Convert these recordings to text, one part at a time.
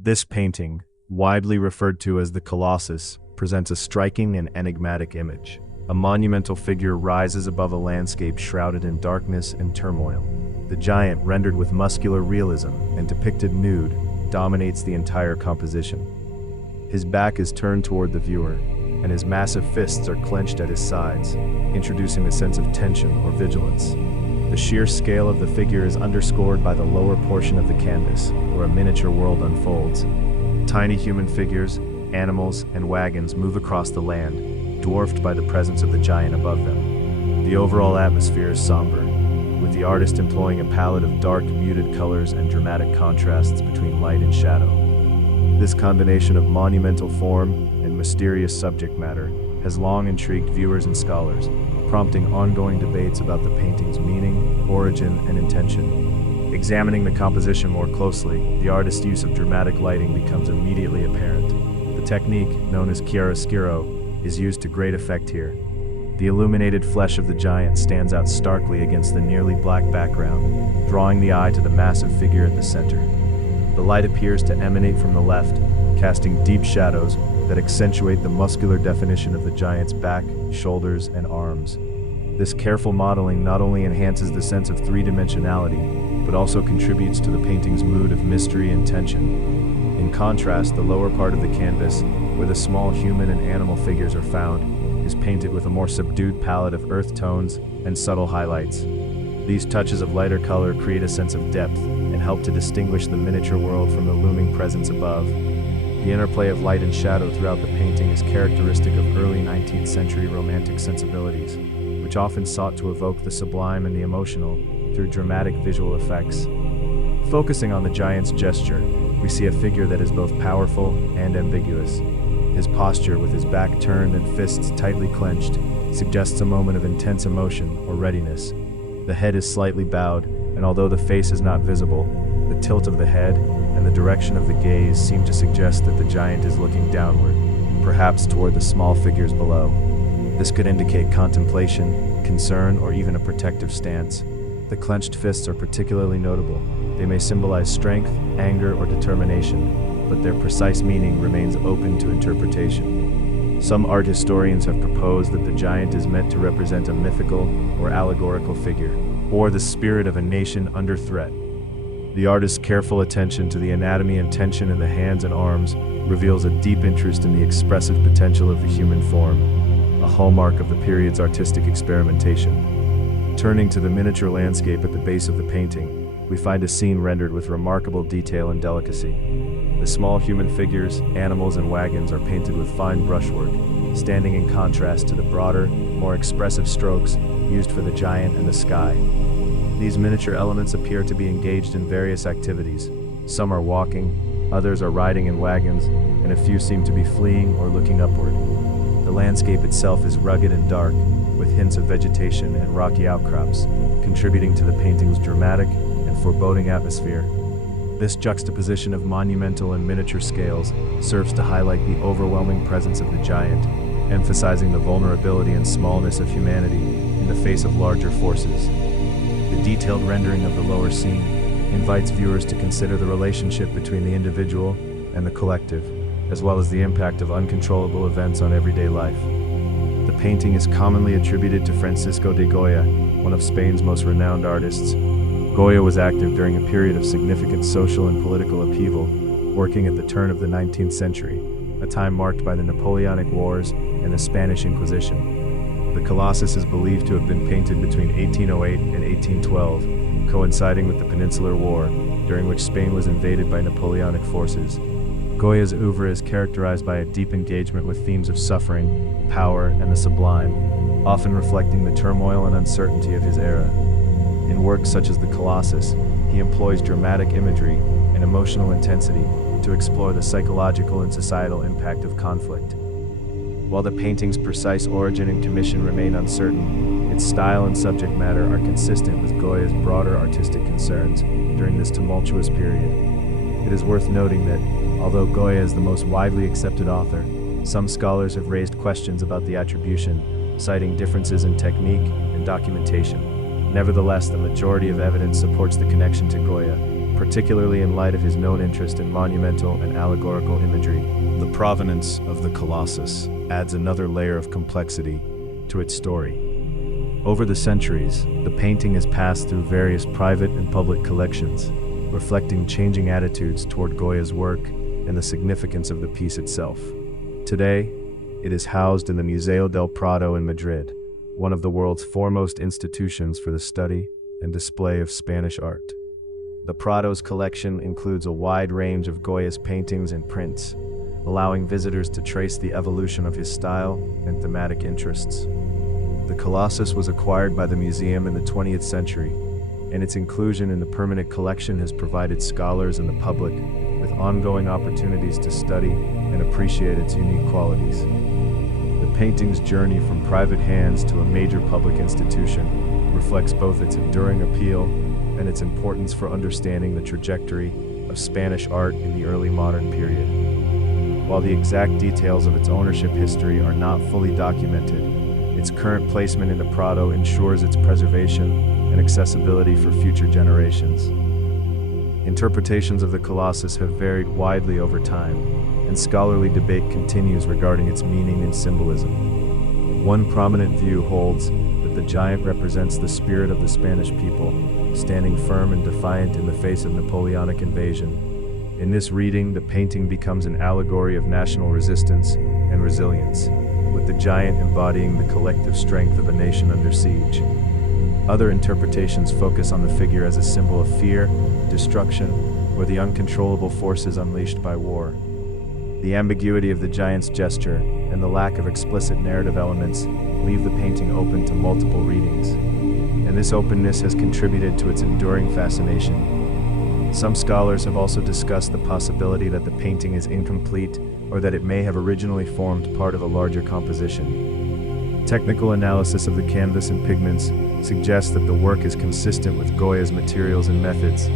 This painting, widely referred to as the Colossus, presents a striking and enigmatic image. A monumental figure rises above a landscape shrouded in darkness and turmoil. The giant, rendered with muscular realism and depicted nude, dominates the entire composition. His back is turned toward the viewer, and his massive fists are clenched at his sides, introducing a sense of tension or vigilance. The sheer scale of the figure is underscored by the lower portion of the canvas, where a miniature world unfolds. Tiny human figures, animals, and wagons move across the land, dwarfed by the presence of the giant above them. The overall atmosphere is somber, with the artist employing a palette of dark, muted colors and dramatic contrasts between light and shadow. This combination of monumental form and mysterious subject matter has long intrigued viewers and scholars, prompting ongoing debates about the painting's meaning, origin, and intention. Examining the composition more closely, the artist's use of dramatic lighting becomes immediately apparent. The technique, known as Chiaroscuro, is used to great effect here. The illuminated flesh of the giant stands out starkly against the nearly black background, drawing the eye to the massive figure at the center. The light appears to emanate from the left, casting deep shadows that accentuate the muscular definition of the giant's back, shoulders, and arms. This careful modeling not only enhances the sense of three-dimensionality, but also contributes to the painting's mood of mystery and tension. In contrast, the lower part of the canvas, where the small human and animal figures are found, is painted with a more subdued palette of earth tones and subtle highlights. These touches of lighter color create a sense of depth and help to distinguish the miniature world from the looming presence above. The interplay of light and shadow throughout the painting is characteristic of early 19th century Romantic sensibilities, which often sought to evoke the sublime and the emotional through dramatic visual effects. Focusing on the giant's gesture, we see a figure that is both powerful and ambiguous. His posture, with his back turned and fists tightly clenched, suggests a moment of intense emotion or readiness. The head is slightly bowed, and although the face is not visible, the tilt of the head and the direction of the gaze seem to suggest that the giant is looking downward, perhaps toward the small figures below. This could indicate contemplation, concern, or even a protective stance. The clenched fists are particularly notable. They may symbolize strength, anger, or determination, but their precise meaning remains open to interpretation. Some art historians have proposed that the giant is meant to represent a mythical or allegorical figure, or the spirit of a nation under threat. The artist's careful attention to the anatomy and tension in the hands and arms reveals a deep interest in the expressive potential of the human form, a hallmark of the period's artistic experimentation. Turning to the miniature landscape at the base of the painting, we find a scene rendered with remarkable detail and delicacy. The small human figures, animals, and wagons are painted with fine brushwork, standing in contrast to the broader, more expressive strokes used for the giant and the sky. These miniature elements appear to be engaged in various activities. Some are walking, others are riding in wagons, and a few seem to be fleeing or looking upward. The landscape itself is rugged and dark, with hints of vegetation and rocky outcrops, contributing to the painting's dramatic and foreboding atmosphere. This juxtaposition of monumental and miniature scales serves to highlight the overwhelming presence of the giant, emphasizing the vulnerability and smallness of humanity in the face of larger forces. The detailed rendering of the lower scene invites viewers to consider the relationship between the individual and the collective, as well as the impact of uncontrollable events on everyday life. The painting is commonly attributed to Francisco de Goya, one of Spain's most renowned artists. Goya was active during a period of significant social and political upheaval, working at the turn of the 19th century, a time marked by the Napoleonic Wars and the Spanish Inquisition. The Colossus is believed to have been painted between 1808 and 1812, coinciding with the Peninsular War, during which Spain was invaded by Napoleonic forces. Goya's oeuvre is characterized by a deep engagement with themes of suffering, power, and the sublime, often reflecting the turmoil and uncertainty of his era. In works such as the Colossus, he employs dramatic imagery and emotional intensity to explore the psychological and societal impact of conflict. While the painting's precise origin and commission remain uncertain, its style and subject matter are consistent with Goya's broader artistic concerns during this tumultuous period. It is worth noting that, although Goya is the most widely accepted author, some scholars have raised questions about the attribution, citing differences in technique and documentation. Nevertheless, the majority of evidence supports the connection to Goya, particularly in light of his known interest in monumental and allegorical imagery. The provenance of the Colossus adds another layer of complexity to its story. Over the centuries, the painting has passed through various private and public collections, reflecting changing attitudes toward Goya's work and the significance of the piece itself. Today, it is housed in the Museo del Prado in Madrid, one of the world's foremost institutions for the study and display of Spanish art. The Prado's collection includes a wide range of Goya's paintings and prints, allowing visitors to trace the evolution of his style and thematic interests. The Colossus was acquired by the museum in the 20th century, and its inclusion in the permanent collection has provided scholars and the public with ongoing opportunities to study and appreciate its unique qualities. The painting's journey from private hands to a major public institution reflects both its enduring appeal and its importance for understanding the trajectory of Spanish art in the early modern period. While the exact details of its ownership history are not fully documented, its current placement in the Prado ensures its preservation and accessibility for future generations. Interpretations of the Colossus have varied widely over time, and scholarly debate continues regarding its meaning and symbolism. One prominent view holds that the giant represents the spirit of the Spanish people, standing firm and defiant in the face of Napoleonic invasion. In this reading, the painting becomes an allegory of national resistance and resilience, with the giant embodying the collective strength of a nation under siege. Other interpretations focus on the figure as a symbol of fear, destruction, or the uncontrollable forces unleashed by war. The ambiguity of the giant's gesture and the lack of explicit narrative elements leave the painting open to multiple readings, and this openness has contributed to its enduring fascination. Some scholars have also discussed the possibility that the painting is incomplete or that it may have originally formed part of a larger composition. Technical analysis of the canvas and pigments suggests that the work is consistent with Goya's materials and methods,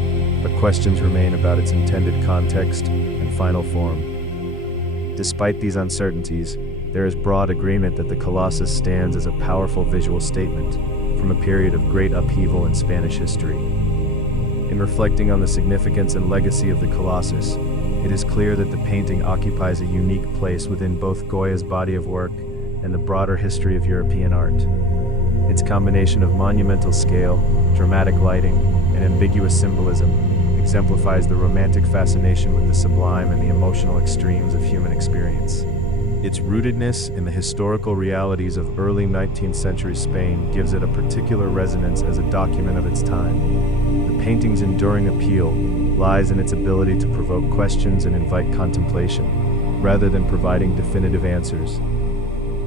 but questions remain about its intended context and final form. Despite these uncertainties, there is broad agreement that the Colossus stands as a powerful visual statement from a period of great upheaval in Spanish history. In reflecting on the significance and legacy of the Colossus, it is clear that the painting occupies a unique place within both Goya's body of work and the broader history of European art. Its combination of monumental scale, dramatic lighting, and ambiguous symbolism exemplifies the romantic fascination with the sublime and the emotional extremes of human experience. Its rootedness in the historical realities of early 19th century Spain gives it a particular resonance as a document of its time. The painting's enduring appeal lies in its ability to provoke questions and invite contemplation, rather than providing definitive answers.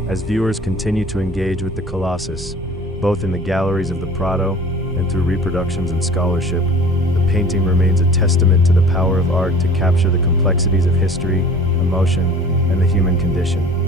As viewers continue to engage with the Colossus, both in the galleries of the Prado and through reproductions and scholarship, the painting remains a testament to the power of art to capture the complexities of history, emotion, and the human condition.